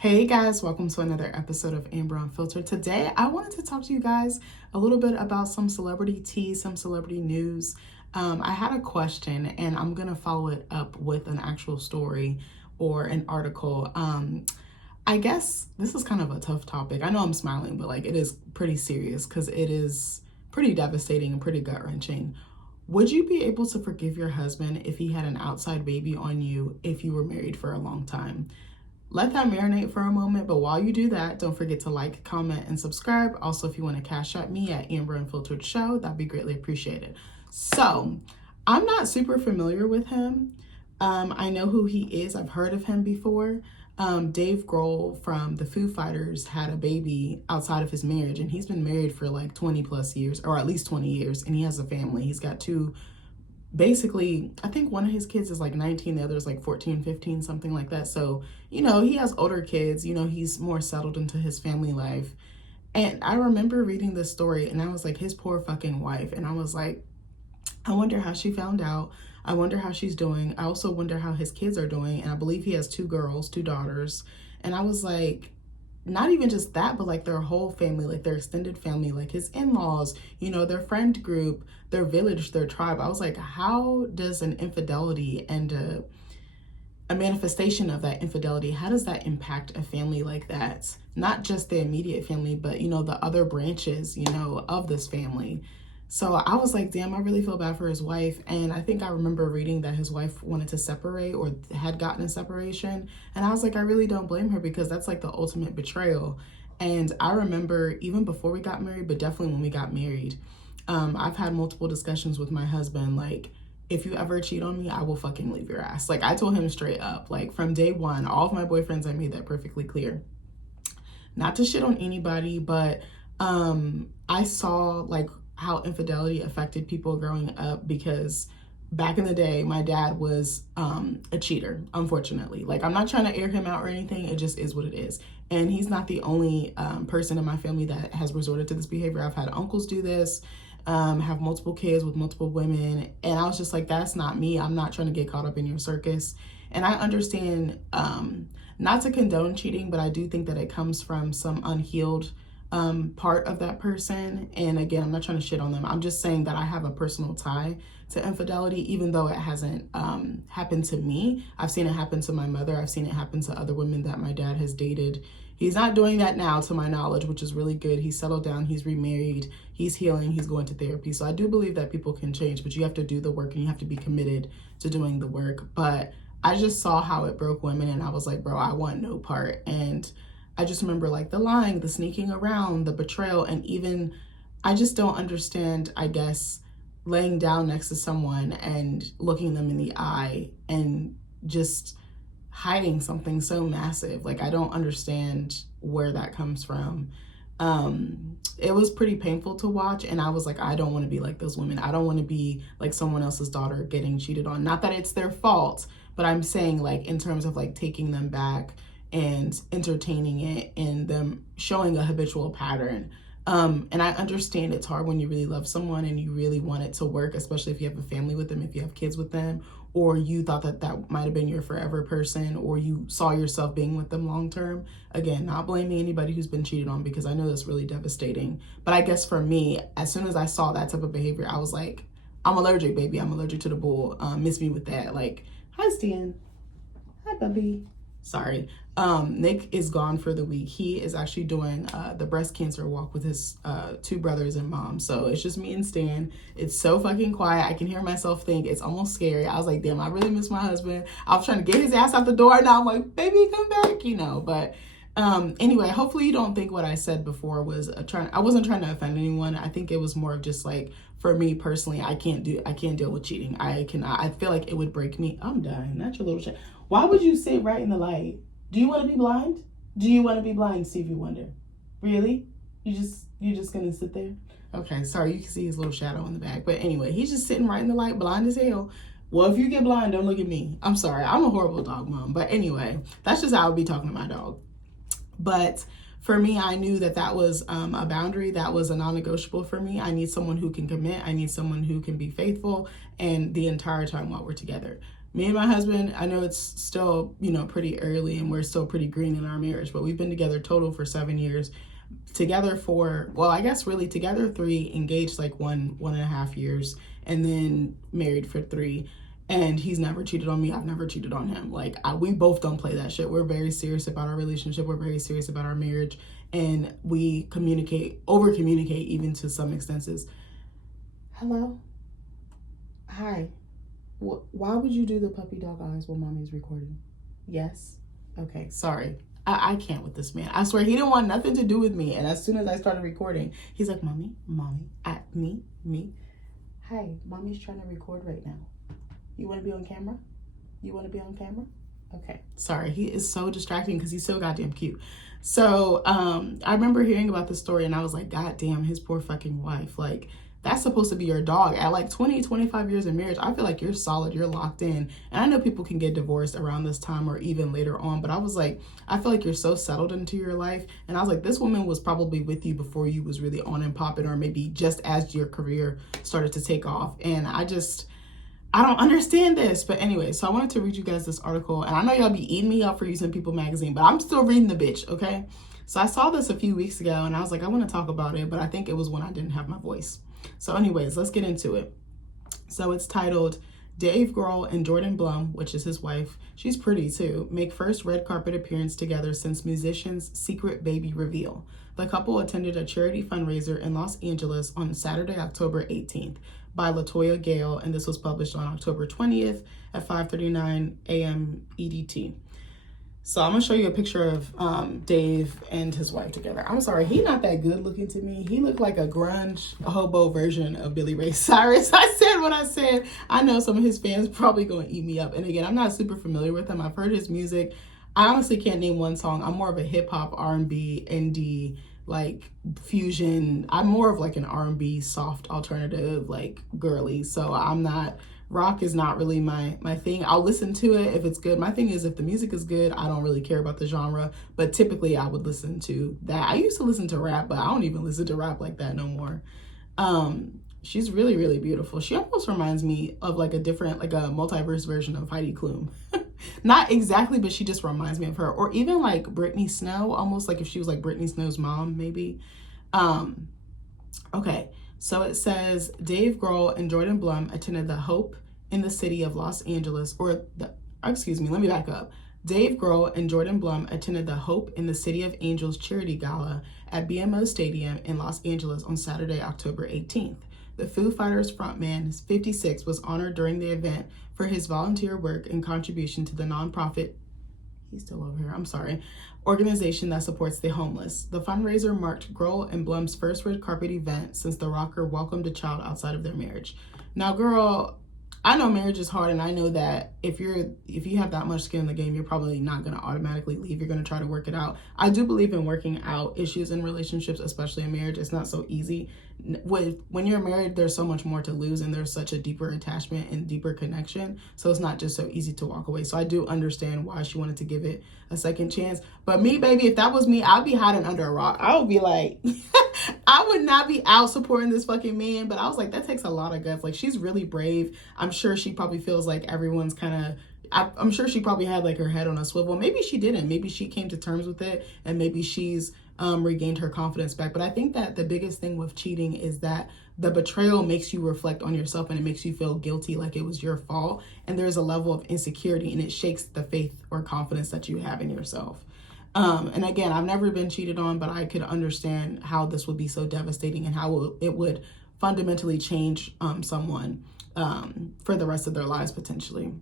Hey guys, welcome to another episode of Amber Unfiltered. Today, I wanted to talk to you guys a little bit about some celebrity tea, some celebrity news. I had a question and I'm going to follow it up with an actual story or an article. I guess this is kind of a tough topic. I know I'm smiling, but like it is pretty serious because it is pretty devastating and pretty gut-wrenching. Would you be able to forgive your husband if he had an outside baby on you if you were married for a long time? Let that marinate for a moment, but while you do that, don't forget to like, comment, and subscribe. Also, if you want to cash at me at Amber Unfiltered Show, that'd be greatly appreciated. So, I'm not super familiar with him. I know who he is. I've heard of him before. Dave Grohl from the Foo Fighters had a baby outside of his marriage, and he's been married for like 20 plus years, or at least 20 years, and he has a family. He's got two. Basically, I think one of his kids is like 19, the other is like 14, 15, something like that. So, he has older kids, he's more settled into his family life. And I remember reading this story and I was like, his poor fucking wife. And I was like, I wonder how she found out. I wonder how she's doing. I also wonder how his kids are doing. And I believe he has two girls, two daughters. And I was like, not even just that, but like their whole family, like their extended family, like his in-laws, their friend group, their village, their tribe. I was like, how does an infidelity and a manifestation of that infidelity, how does that impact a family like that? Not just the immediate family, but, the other branches, of this family. So I was like, damn, I really feel bad for his wife. And I think I remember reading that his wife wanted to separate or had gotten a separation. And I was like, I really don't blame her because that's like the ultimate betrayal. And I remember even before we got married, but definitely when we got married, I've had multiple discussions with my husband. Like, if you ever cheat on me, I will fucking leave your ass. Like, I told him straight up, like from day one, all of my boyfriends, I made that perfectly clear. Not to shit on anybody, but I saw like how infidelity affected people growing up because back in the day, my dad was a cheater, unfortunately. Like, I'm not trying to air him out or anything. It just is what it is. And he's not the only person in my family that has resorted to this behavior. I've had uncles do this, have multiple kids with multiple women. And I was just like, that's not me. I'm not trying to get caught up in your circus. And I understand not to condone cheating, but I do think that it comes from some unhealed part of that person. And again, I'm not trying to shit on them. I'm just saying that I have a personal tie to infidelity, even though it hasn't happened to me. I've seen it happen to my mother. I've seen it happen to other women that my dad has dated. He's not doing that now to my knowledge, which is really good. He's settled down, he's remarried, he's healing, he's going to therapy. So I do believe that people can change, but you have to do the work and you have to be committed to doing the work. But I just saw how it broke women and I was like, bro, I want no part. And I just remember like the lying, the sneaking around, the betrayal, and even I just don't understand, I guess, laying down next to someone and looking them in the eye and just hiding something so massive. Like, I don't understand where that comes from. It was pretty painful to watch, and I was like, I don't want to be like those women. I don't want to be like someone else's daughter getting cheated on. Not that it's their fault, but I'm saying like in terms of like taking them back and entertaining it and them showing a habitual pattern. And I understand it's hard when you really love someone and you really want it to work, especially if you have a family with them, if you have kids with them, or you thought that that might have been your forever person, or you saw yourself being with them long term. Again, not blaming anybody who's been cheated on because I know that's really devastating. But I guess for me, as soon as I saw that type of behavior, I was like, I'm allergic, baby. I'm allergic to the bull. Miss me with that. Like, hi, Stan. Hi, Bubby. Sorry. Nick is gone for the week. He is actually doing the breast cancer walk with his two brothers and mom. So it's just me and Stan. It's so fucking quiet. I can hear myself think. It's almost scary. I was like, damn, I really miss my husband. I was trying to get his ass out the door. Now I'm like, baby, come back, But anyway, hopefully you don't think what I said before was I wasn't trying to offend anyone. I think it was more of just like, for me personally, I can't deal with cheating. I feel like it would break me. I'm dying. Not your little shit. Why would you sit right in the light? Do you want to be blind? Do you want to be blind, Stevie Wonder? Really? You just gonna sit there? Okay, sorry, you can see his little shadow in the back. But anyway, he's just sitting right in the light, blind as hell. Well, if you get blind, don't look at me. I'm sorry, I'm a horrible dog mom. But anyway, that's just how I would be talking to my dog. But for me, I knew that that was a boundary. That was a non-negotiable for me. I need someone who can commit. I need someone who can be faithful and the entire time while we're together. Me and my husband, I know it's still, pretty early and we're still pretty green in our marriage, but we've been together total for 7 years. Together for, well, I guess really together 3, engaged like 1.5 years, and then married for 3. And he's never cheated on me. I've never cheated on him. Like, we both don't play that shit. We're very serious about our relationship. We're very serious about our marriage. And we over communicate even to some extenses. Hello? Hi. Why would you do the puppy dog eyes while mommy's recording? Yes? Okay, sorry. I can't with this man. I swear he didn't want nothing to do with me. And as soon as I started recording, he's like, mommy, me. Hi, mommy's trying to record right now. You want to be on camera? You want to be on camera? Okay. Sorry, he is so distracting because he's so goddamn cute. So I remember hearing about this story and I was like, God damn, his poor fucking wife. Like, that's supposed to be your dog. At like 25 years of marriage, I feel like you're solid, you're locked in. And I know people can get divorced around this time or even later on, but I was like, I feel like you're so settled into your life. And I was like, this woman was probably with you before you was really on and popping, or maybe just as your career started to take off. And I don't understand this. But anyway, so I wanted to read you guys this article. And I know y'all be eating me up for using People magazine, but I'm still reading the bitch, okay? So I saw this a few weeks ago and I was like, I want to talk about it, but I think it was when I didn't have my voice. So anyways, let's get into it. So it's titled, Dave Grohl and Jordan Blum, which is his wife, she's pretty too, make first red carpet appearance together since musician's secret baby reveal. The couple attended a charity fundraiser in Los Angeles on Saturday, October 18th by LaToya Gale, and this was published on October 20th at 5:39 a.m. EDT. So I'm gonna show you a picture of Dave and his wife together. I'm sorry, he's not that good looking to me. He looked like a grunge hobo version of Billy Ray Cyrus. I said what I said. I know some of his fans probably gonna eat me up. And again, I'm not super familiar with him. I've heard his music. I honestly can't name one song. I'm more of a hip hop, R&B, indie, like fusion. I'm more of like an R&B soft alternative, like girly. So rock is not really my thing. I'll listen to it if it's good. My thing is, if the music is good, I don't really care about the genre, but typically I would listen to that. I used to listen to rap, but I don't even listen to rap like that no more. She's really, really beautiful. She almost reminds me of like a multiverse version of Heidi Klum. Not exactly, but she just reminds me of her. Or even like Britney Snow, almost like if she was like Britney Snow's mom, maybe. Okay. So it says, Dave Grohl and Jordan Blum attended the Hope in the city of Los Angeles, let me back up. Dave Grohl and Jordan Blum attended the Hope in the City of Angels charity gala at BMO Stadium in Los Angeles on Saturday, October 18th. The Foo Fighters frontman, 56, was honored during the event for his volunteer work and contribution to the nonprofit, he's still over here, I'm sorry, organization that supports the homeless. The fundraiser marked Grohl and Blum's first red carpet event since the rocker welcomed a child outside of their marriage. Now, girl, I know marriage is hard, and I know that if you have that much skin in the game, you're probably not going to automatically leave. You're going to try to work it out. I do believe in working out issues in relationships, especially in marriage. It's not so easy. When you're married, there's so much more to lose, and there's such a deeper attachment and deeper connection. So it's not just so easy to walk away. So I do understand why she wanted to give it a second chance. But me, baby, if that was me, I'd be hiding under a rock. I would be like, I would not be out supporting this fucking man. But I was like, that takes a lot of guts. Like, she's really brave. I'm sure she probably feels like everyone's I'm sure she probably had like her head on a swivel. Maybe she didn't. Maybe she came to terms with it, and maybe she's regained her confidence back. But I think that the biggest thing with cheating is that the betrayal makes you reflect on yourself, and it makes you feel guilty, like it was your fault. And there's a level of insecurity, and it shakes the faith or confidence that you have in yourself. And again, I've never been cheated on, but I could understand how this would be so devastating and how it would fundamentally change someone for the rest of their lives potentially,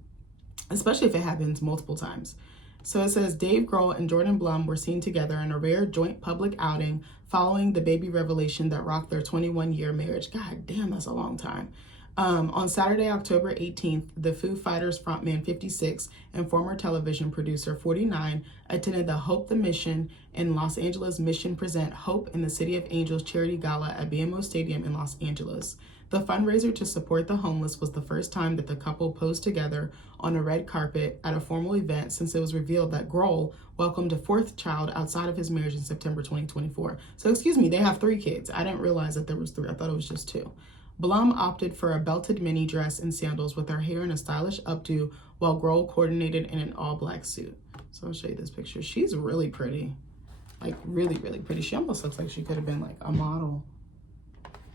especially if it happens multiple times. So it says, Dave Grohl and Jordan Blum were seen together in a rare joint public outing following the baby revelation that rocked their 21-year marriage. God damn, that's a long time. On Saturday, October 18th, the Foo Fighters frontman 56 and former television producer 49 attended the Hope the Mission in Los Angeles Mission Present Hope in the City of Angels charity gala at BMO Stadium in Los Angeles. The fundraiser to support the homeless was the first time that the couple posed together on a red carpet at a formal event since it was revealed that Grohl welcomed a fourth child outside of his marriage in September 2024. So excuse me, they have 3 kids. I didn't realize that there was 3. I thought it was just 2. Blum opted for a belted mini dress and sandals with her hair in a stylish updo, while Grohl coordinated in an all-black suit. So I'll show you this picture. She's really pretty. Like, really, really pretty. She almost looks like she could have been, like, a model.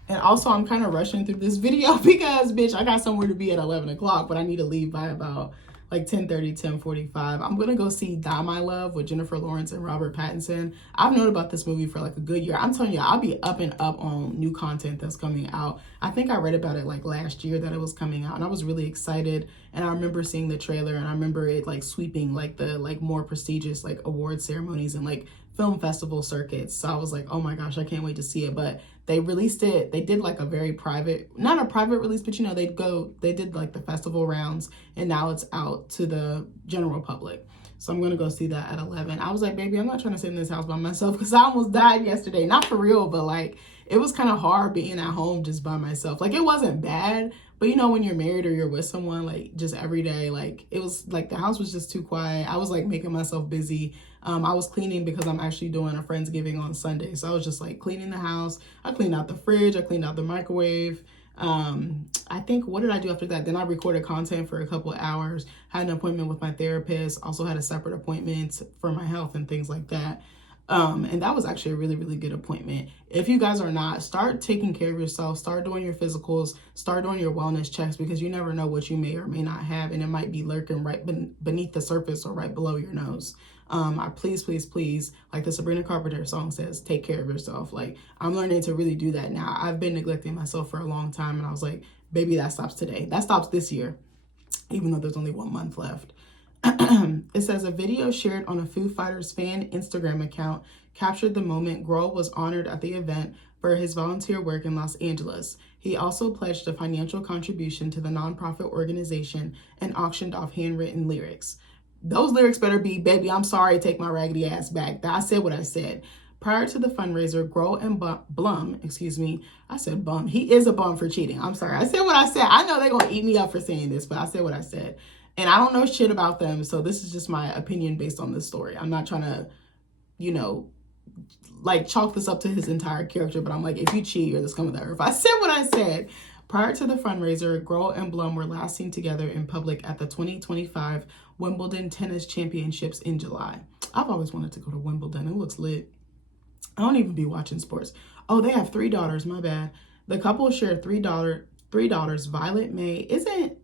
And also, I'm kind of rushing through this video because, bitch, I got somewhere to be at 11 o'clock, but I need to leave by about like 10:30, 10:45. I'm going to go see Die My Love with Jennifer Lawrence and Robert Pattinson. I've known about this movie for like a good year. I'm telling you, I'll be up and up on new content that's coming out. I think I read about it like last year that it was coming out, and I was really excited. And I remember seeing the trailer, and I remember it like sweeping like the like more prestigious like award ceremonies and like film festival circuits. So I was like, oh my gosh, I can't wait to see it. But they released it. They did like a very private, not a private release, but you know, they did like the festival rounds, and now it's out to the general public. So I'm going to go see that at 11. I was like, baby, I'm not trying to sit in this house by myself because I almost died yesterday. Not for real, but like, it was kind of hard being at home just by myself. Like, it wasn't bad, but you know, when you're married or you're with someone, like just every day, like it was like the house was just too quiet. I was like making myself busy. I was cleaning because I'm actually doing a Friendsgiving on Sunday. So I was just like cleaning the house. I cleaned out the fridge. I cleaned out the microwave. I think, what did I do after that? Then I recorded content for a couple of hours, had an appointment with my therapist, also had a separate appointment for my health and things like that. And that was actually a really, really good appointment. If you guys are not, start taking care of yourself, start doing your physicals, start doing your wellness checks, because you never know what you may or may not have, and it might be lurking right beneath the surface or right below your nose. I please, like the Sabrina Carpenter song says, take care of yourself. Like, I'm learning to really do that now. I've been neglecting myself for a long time, and I was like, baby, that stops today. That stops this year, even though there's only 1 month left. It says a video shared on a Foo Fighters fan Instagram account captured the moment Grohl was honored at the event for his volunteer work in Los Angeles. He also pledged a financial contribution to the nonprofit organization and auctioned off handwritten lyrics. Those lyrics better be, baby, I'm sorry, take my raggedy ass back. I said what I said. Prior to the fundraiser, Grohl and Blum, I said bum. He is a bum for cheating. I'm sorry. I said what I said. I know they're going to eat me up for saying this, but I said what I said. And I don't know shit about them, so this is just my opinion based on this story. I'm not trying to, you know, like chalk this up to his entire character, but I'm like, if you cheat, you're the scum of the earth. I said what I said. Prior to the fundraiser, Grohl and Blum were last seen together in public at the 2025 Wimbledon Tennis Championships in July. I've always wanted to go to Wimbledon. It looks lit. I don't even be watching sports. Oh, they have 3 daughters. My bad. The couple shared three daughters. Violet May. Isn't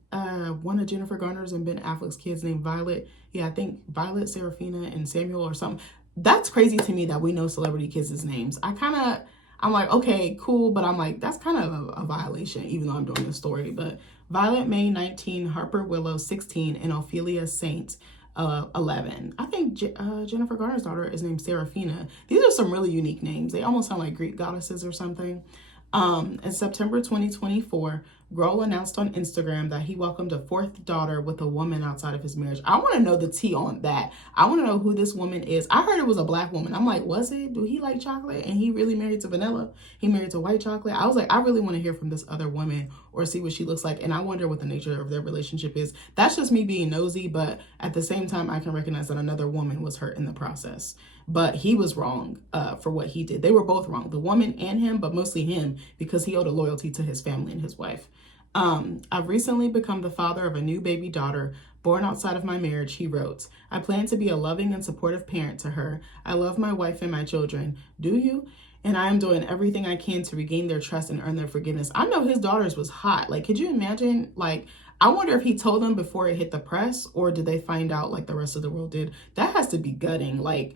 one of Jennifer Garner's and Ben Affleck's kids named Violet? Yeah, I think Violet, Serafina, and Samuel or something. That's crazy to me that we know celebrity kids' names. I'm like, okay, cool, but I'm like, that's kind of a violation, even though I'm doing this story. But Violet May, 19, Harper Willow, 16, and Ophelia Saint, 11. I think Jennifer Garner's daughter is named Serafina. These are some really unique names. They almost sound like Greek goddesses or something. In September 2024, Grohl announced on Instagram that he welcomed a 4th daughter with a woman outside of his marriage. I want to know the tea on that. I want to know who this woman is. I heard it was a black woman. I'm like, was it? Do he like chocolate? And he really married to vanilla? He married to white chocolate? I was like, I really want to hear from this other woman or see what she looks like. And I wonder what the nature of their relationship is. That's just me being nosy. But at the same time, I can recognize that another woman was hurt in the process. But he was wrong for what he did. They were both wrong, the woman and him, but mostly him, because he owed a loyalty to his family and his wife. I've recently become the father of a new baby daughter born outside of my marriage, he wrote. I plan to be a loving and supportive parent to her. I love my wife and my children. Do you? And I am doing everything I can to regain their trust and earn their forgiveness. I know his daughters was hot. Like, could you imagine? Like, I wonder if he told them before it hit the press, or did they find out like the rest of the world did? That has to be gutting. Like,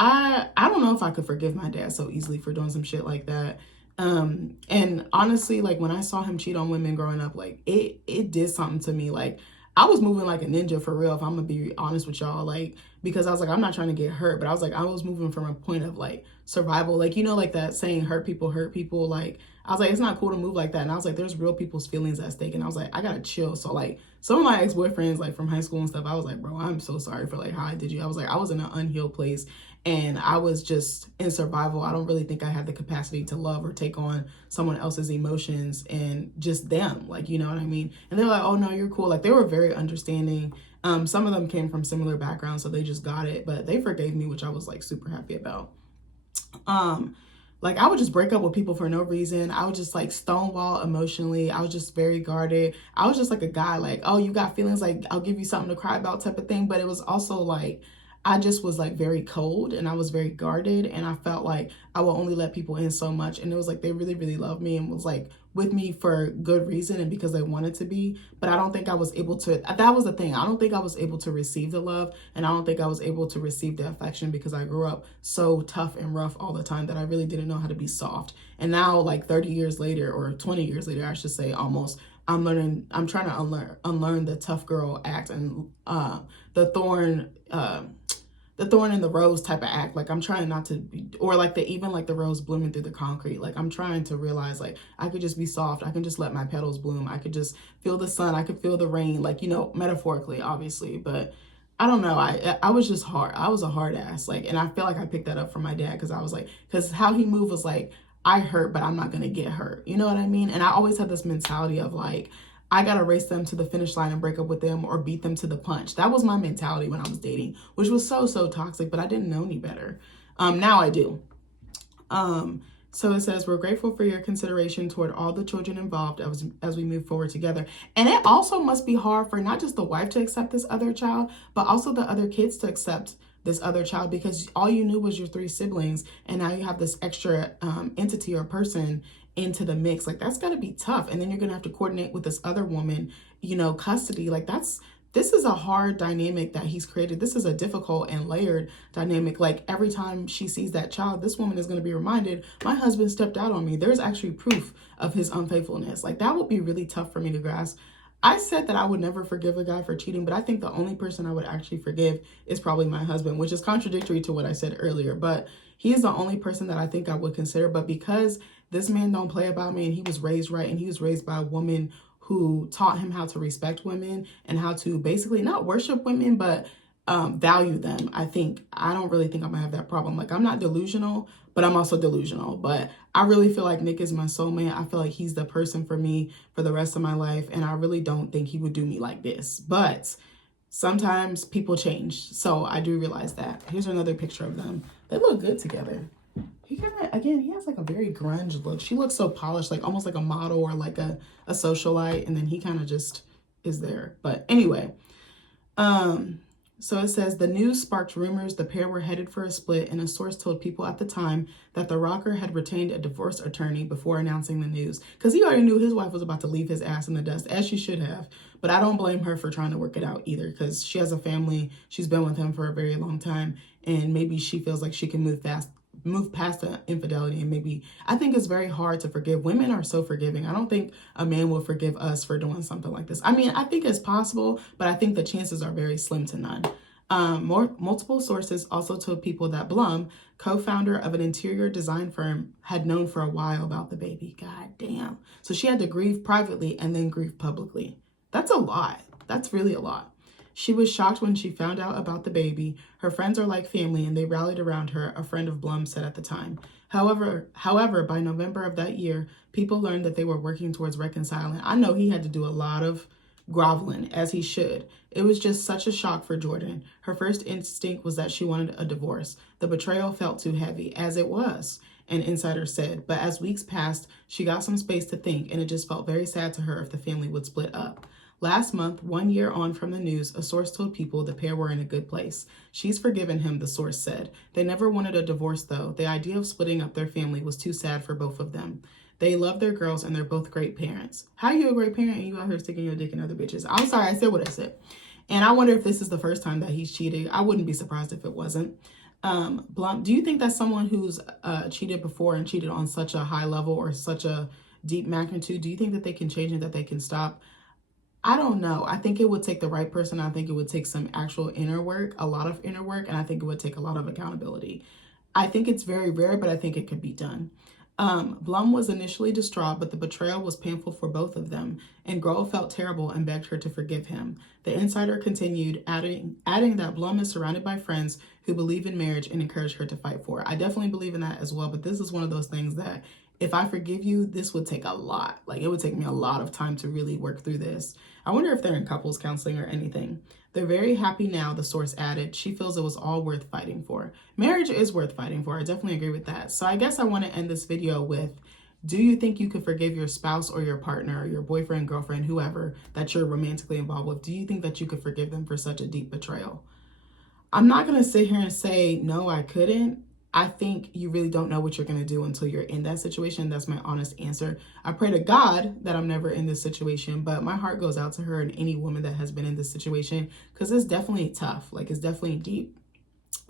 I don't know if I could forgive my dad so easily for doing some shit like that. And honestly, like when I saw him cheat on women growing up, like it did something to me. Like I was moving like a ninja for real, if I'm gonna be honest with y'all, like, because I was like, I'm not trying to get hurt, but I was like, I was moving from a point of like survival, like, you know, like that saying, hurt people, like, I was like, it's not cool to move like that. And I was like, there's real people's feelings at stake. And I was like, I gotta chill. So like some of my ex-boyfriends, like from high school and stuff, I was like, bro, I'm so sorry for like how I did you. I was like, I was in an unhealed place and I was just in survival. I don't really think I had the capacity to love or take on someone else's emotions and just them, like, you know what I mean? And they're like, oh no, you're cool. Like they were very understanding. Some of them came from similar backgrounds, so they just got it, but they forgave me, which I was like super happy about. like I would just break up with people for no reason. I would just like stonewall emotionally. I was just very guarded. I was just like a guy like, oh, you got feelings, like I'll give you something to cry about type of thing. But it was also like I just was like very cold and I was very guarded, and I felt like I would only let people in so much. And it was like they really, really loved me and was like with me for good reason and because they wanted to be. But I don't think I was able to, that was the thing. I don't think I was able to receive the love, and I don't think I was able to receive the affection because I grew up so tough and rough all the time that I really didn't know how to be soft. And now, like 30 years later, or 20 years later, I should say, almost, I'm trying to unlearn the tough girl act and the thorn, the thorn in the rose type of act. Like I'm trying not to be, or like even like the rose blooming through the concrete. Like I'm trying to realize like I could just be soft. I can just let my petals bloom. I could just feel the sun. I could feel the rain, like, you know, metaphorically, obviously. But I don't know. I was just hard. I was a hard ass. Like, and I feel like I picked that up from my dad because I was like, because how he moved was like, I hurt, but I'm not going to get hurt. You know what I mean? And I always had this mentality of like, I got to race them to the finish line and break up with them or beat them to the punch. That was my mentality when I was dating, which was so, so toxic, but I didn't know any better. Now I do. So it says, we're grateful for your consideration toward all the children involved as we move forward together. And it also must be hard for not just the wife to accept this other child, but also the other kids to accept this other child, because all you knew was your 3 siblings. And now you have this extra entity or person into the mix. Like that's got to be tough. And then you're going to have to coordinate with this other woman, you know, custody. Like this is a hard dynamic that he's created. This is a difficult and layered dynamic. Like every time she sees that child, this woman is going to be reminded, my husband stepped out on me. There's actually proof of his unfaithfulness. Like that would be really tough for me to grasp. I said that I would never forgive a guy for cheating, but I think the only person I would actually forgive is probably my husband, which is contradictory to what I said earlier. But he is the only person that I think I would consider. But because this man don't play about me, and he was raised right, and he was raised by a woman who taught him how to respect women and how to basically not worship women, but value them. I don't really think I'm gonna have that problem. Like I'm not delusional, but I'm also delusional. But I really feel like Nick is my soulmate. I feel like he's the person for me for the rest of my life. And I really don't think he would do me like this. But sometimes people change. So I do realize that. Here's another picture of them. They look good together. He kind of, again, he has like a very grunge look. She looks so polished, like almost like a model or like a socialite. And then he kind of just is there. But anyway, so it says, the news sparked rumors the pair were headed for a split, and a source told People at the Time that the rocker had retained a divorce attorney before announcing the news, because he already knew his wife was about to leave his ass in the dust, as she should have. But I don't blame her for trying to work it out either, because she has a family. She's been with him for a very long time, and maybe she feels like she can move past the infidelity. And maybe, I think it's very hard to forgive. Women are so forgiving. I don't think a man will forgive us for doing something like this. I mean, I think it's possible, but I think the chances are very slim to none. Multiple sources also told People that Blum, co-founder of an interior design firm, had known for a while about the baby. God damn. So she had to grieve privately and then grieve publicly. That's a lot. That's really a lot. She was shocked when she found out about the baby. Her friends are like family and they rallied around her, a friend of Blum said at the time. However, by November of that year, People learned that they were working towards reconciling. I know he had to do a lot of groveling, as he should. It was just such a shock for Jordan. Her first instinct was that she wanted a divorce. The betrayal felt too heavy, as it was, an insider said. But as weeks passed, she got some space to think, and it just felt very sad to her if the family would split up. Last month, 1 year on from the news, a source told People the pair were in a good place. She's forgiven him, the source said. They never wanted a divorce, though. The idea of splitting up their family was too sad for both of them. They love their girls, and they're both great parents. How are you a great parent and you out here sticking your dick in other bitches? I'm sorry, I said what I said. And I wonder if this is the first time that he's cheated. I wouldn't be surprised if it wasn't. Blum, do you think that someone who's cheated before and cheated on such a high level or such a deep magnitude, do you think that they can change and that they can stop? I don't know. I think it would take the right person. I think it would take some actual inner work, a lot of inner work, and I think it would take a lot of accountability. I think it's very rare, but I think it could be done. Blum was initially distraught, but the betrayal was painful for both of them, and Grohl felt terrible and begged her to forgive him. The insider continued, adding that Blum is surrounded by friends who believe in marriage and encourage her to fight for it. I definitely believe in that as well, but this is one of those things that if I forgive you, this would take a lot. Like, it would take me a lot of time to really work through this. I wonder if they're in couples counseling or anything. They're very happy now, the source added. She feels it was all worth fighting for. Marriage is worth fighting for. I definitely agree with that. So I guess I want to end this video with, do you think you could forgive your spouse or your partner, or your boyfriend, girlfriend, whoever that you're romantically involved with? Do you think that you could forgive them for such a deep betrayal? I'm not going to sit here and say, no, I couldn't. I think you really don't know what you're going to do until you're in that situation. That's my honest answer. I pray to God that I'm never in this situation, but my heart goes out to her and any woman that has been in this situation, because it's definitely tough. Like, it's definitely deep.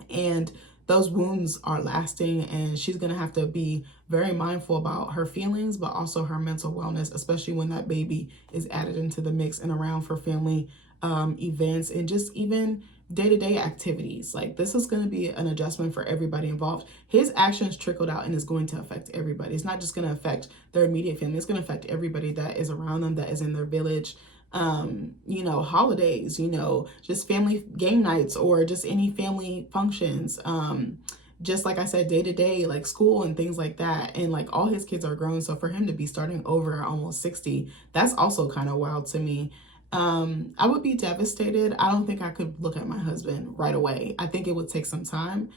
And those wounds are lasting, and she's going to have to be very mindful about her feelings, but also her mental wellness, especially when that baby is added into the mix and around for family events and just even day-to-day activities. Like, this is going to be an adjustment for everybody involved. His actions trickled out and is going to affect everybody. It's not just going to affect their immediate family. It's going to affect everybody that is around them, that is in their village. You know, holidays, you know, just family game nights or just any family functions. Just like I said, day to day, like school and things like that. And like, all his kids are grown. So for him to be starting over at almost 60, that's also kind of wild to me. I would be devastated. I don't think I could look at my husband right away. I think it would take some time.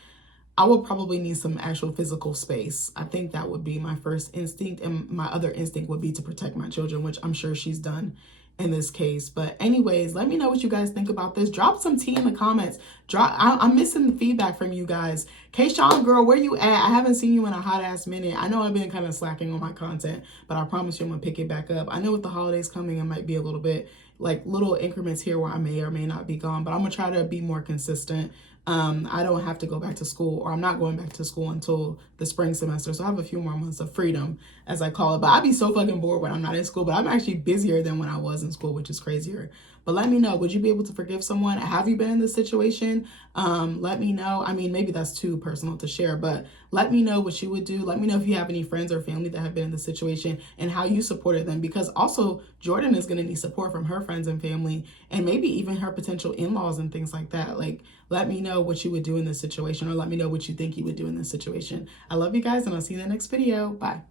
I would probably need some actual physical space. I think that would be my first instinct. And my other instinct would be to protect my children, which I'm sure she's done in this case. But anyways, let me know what you guys think about this. Drop some tea in the comments. I'm missing the feedback from you guys. Kayshawn, girl, where you at? I haven't seen you in a hot ass minute. I know I've been kind of slacking on my content, but I promise you I'm gonna pick it back up. I know with the holidays coming, it might be a little bit like little increments here where I may or may not be gone, but I'm gonna try to be more consistent. I don't have to go back to school, or I'm not going back to school until the spring semester. So I have a few more months of freedom, as I call it. But I'd be so fucking bored when I'm not in school, but I'm actually busier than when I was in school, which is crazier. But let me know, would you be able to forgive someone? Have you been in this situation? Let me know. I mean, maybe that's too personal to share, but let me know what you would do. Let me know if you have any friends or family that have been in this situation and how you supported them, because also Jordan is going to need support from her friends and family, and maybe even her potential in-laws and things like that. Like, let me know what you would do in this situation, or let me know what you think you would do in this situation. I love you guys, and I'll see you in the next video. Bye.